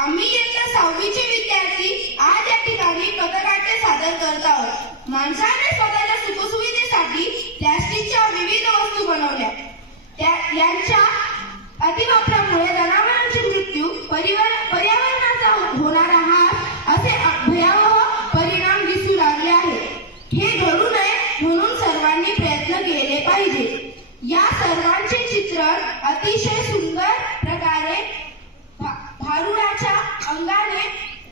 आम्ही इयत्ता सहावीचे विद्यार्थी आज या ठिकाणी पथनाट्य सादर करत आहोत. माणसाने स्वतःच्या सुखसुविधेसाठी प्लॅस्टिकच्या विविध वस्तू बनवल्या. त्या यांच्या अतिवापरामुळे जनावरांचे मृत्यू परिवार पर्यावरणाचा होणारा हा असे भयावह परिणाम दिसू लागले आहेत. हे घडू नये म्हणून सर्वांनी प्रयत्न केले पाहिजे. या सर्वांचे चित्रण अतिशय सुंदर भारुडाच्या अंगाने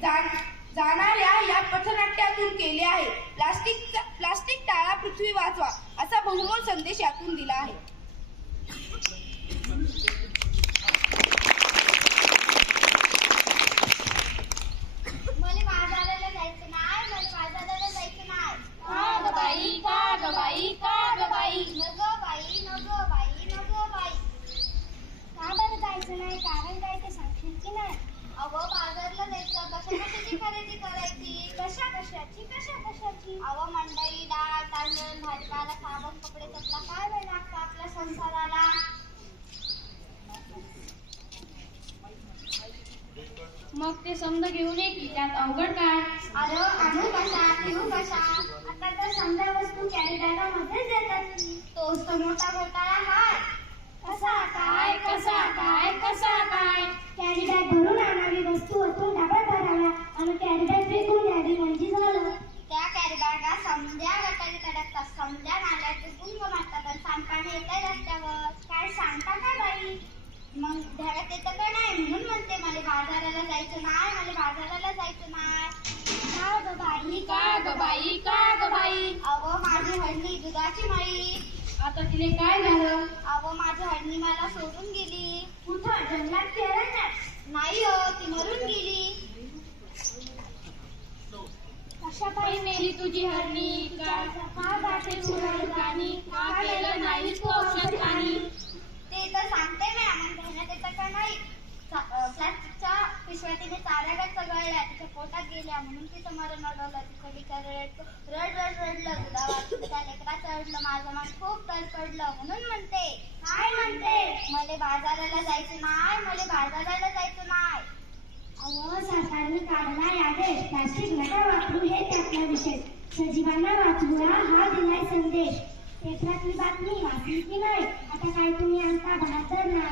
जा- जाणाऱ्या या पथनाट्यातून केले आहे. प्लास्टिक प्लास्टिक टाळा पृथ्वी वाचवा असा बहुमोल संदेश यातून दिला आहे मला बाजाराला जायचं नाही मला बाजाराला जायचं नाही का ग बाई का ग बाई का ग बाई नग बाई नग बाई नग बाई का बरं जायचं नाही कारण काय ते सांगशील की नाही अहो बाजारला जायचं कशा कशाची खरेदी करायची कशा कशाची कशा अहो मंडई डाळ तांदूळ भाजीपाला साबण कपडे चपला काय वेळ लागतं आपल्या संसाराला? मग ते समज घेऊन ये की त्यात अवघड काय? अरे आणू कशा? ठेवू कशा? आता तर समजा वस्तू कॅरी बॅगामध्येच येतात की. तोच तो मोठा घोटाळा हाय. कसा काय कसा काय कसा काय कॅरी बॅग भरून आणावी वस्तू ओतून डब्यात भराव्या आणि कॅरी बॅग फेकून द्यावी म्हणजे झालं त्या कॅरी बॅगा समद्या गटारी तडकतात समद्या नाल्याचे गुंग मारतात आणि सांडपाणी येतंय रस्त्यावर काय सांगता काय बाई मग धडक येतं का नाही म्हणून म्हणते मला बाजाराला जायचं नाही मला बाजाराला जायचं नाही बाई का ग बाई का ग बाई? अहो माझी हळणी दुधाची माई आता तिने काय झालं? अहो माझी हळणी मला सोडून गेली. कुठं? जंगलात खेळण्यात नाही हो ती मरून गेली. कशा बाई मेली तुझी हरणी का का गाठी का केलं नाही तू औषध पाणी ते तर सांगते मी आम्हाला घेण्यात येतं का नाही चा- अं, प्लास्टिकच्या पिशव्या तिने चाऱ्या चघळल्या तिच्या पोटात गेल्या म्हणून तिचं मरण अडवलं तिचं बिचार रड रड रड रडलं दुधा वाचून त्या चढलं माझं मन खूप तडफडलं म्हणून म्हणते काय म्हणते? मला बाजाराला जायचं नाही मला बाजाराला जायचं नाही. अहो सरकारने काढलाय आदेश प्लास्टिक नका वापरू हे त्यातला विषय. सजीवांना वाचवूया हा दिलाय संदेश. पेपरातली बातमी वाचली की नाही? आता काय तुम्ही आणता? बहादर ना.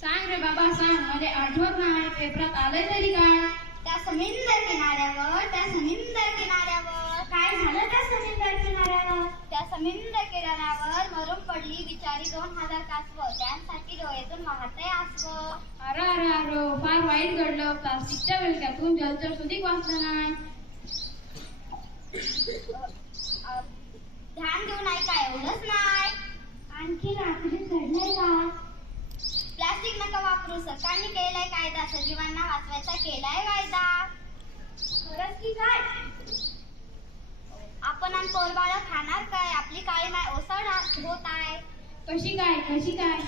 सांग रे बाबा सांग. मला आठवत नाही. पेपरात आलंय तरी काय? त्या समुद्र किनाऱ्यावर त्या समुद्र किनाऱ्यावर काय झालं त्या समुद्र किनाऱ्यावर त्या समुद्र किनाऱ्यावर मरून पडली बिचारी दोन हजार कासव. त्यांसाठी डोळ्यातून वाहतंय आसव. अरे अरे अरे फार वाईट घडलं. प्लास्टिकच्या विळख्यातून जलचर सुधीक वाचलं नाही. ध्यान देऊ नाही का? एवढंच नाही. आणखी रात्रीत घडलंय का? प्लास्टिक नका वापरू. सरकारने केलाय कायदा. सजीवांना वाचवायचा केलाय कायदा. खरंच की काय? आपण आणि पोरबाळ खाणार काय? आपली काळी माय ओसड होत आहे. कशी काय? कशी काय?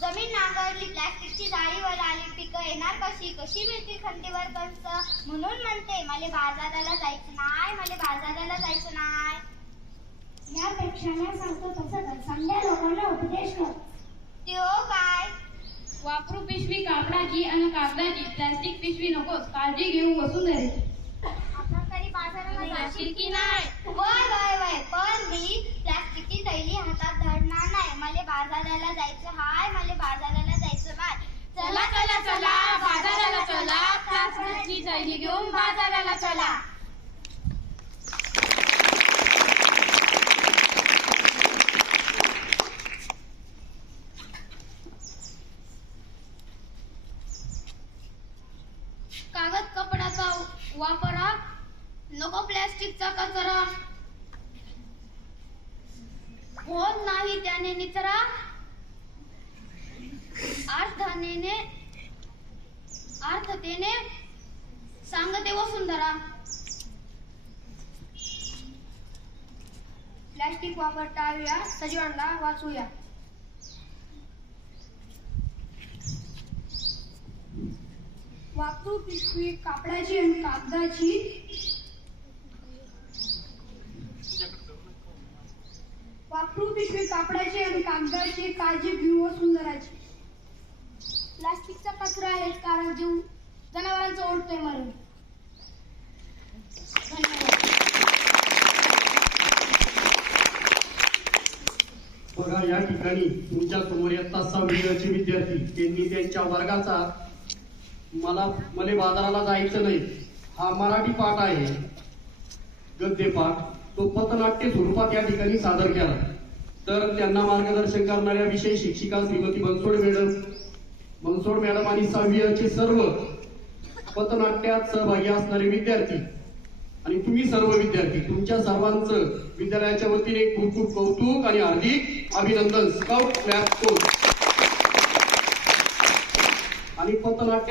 जमीन नांगरली प्लॅस्टिकची जाळीवर आली पिकं येणार कशी? कशी मिळतील खंडीवर कंस म्हणून म्हणते मला बाजाराला जायचं नाही मला बाजाराला जायचं नाही. यापेक्षा मी सांगतो तसं कर. समजा लोकांना उपदेश कर. त्यो काय? वापरू पिशवी कापडाची आणि कागदाची. प्लास्टिक पिशवी नकोस. काळजी घेऊ वसुंधरे आता तरी बाजाराला की नाही. वय वय वय पण मी प्लास्टिकची थैली हातात धरणार नाही. मला बाजाराला जायचं. हाय मला बाजाराला जायचं नाही चला चला चला बाजाराला चला प्लास्टिकची थैली घेऊन बाजाराला चला कागद कपड्याचा वापरा नको प्लॅस्टिकचा कचरा. होत नाही त्याने निचरा. अर्थाने अर्थतेने सांगते वसुंधरा प्लॅस्टिक वापर टाळूया सजीवांना वाचूया वापरू पिशवी कापडाची आणि कागदाची. टू पिशवी कापडाची आणि कागदाची काळजी घेऊ सुंदराची. प्लास्टिकचा कचरा आहे कारण जीव जनावरांचं ओढतोय मरून बघा या ठिकाणी तुमच्यासमोर इयत्ता सहावीचे विद्यार्थी. त्यांनी त्यांच्या वर्गाचा मला मले बाजाराला जायचं नाही. हा मराठी पाठ आहे. गद्य पाठ. तो पथनाट्य स्वरूपात या ठिकाणी सादर केला. तर त्यांना मार्गदर्शन करणाऱ्या विषय शिक्षिका श्रीमती बनसोड मॅडम. बनसोड मॅडम आणि सहावी सर्व पथनाट्यात सहभागी असणारे विद्यार्थी. आणि तुम्ही सर्व विद्यार्थी तुमच्या सर्वांचं विद्यालयाच्या वतीने खूप खूप कौतुक आणि हार्दिक अभिनंदन. स्काउट आणि पथनाट्य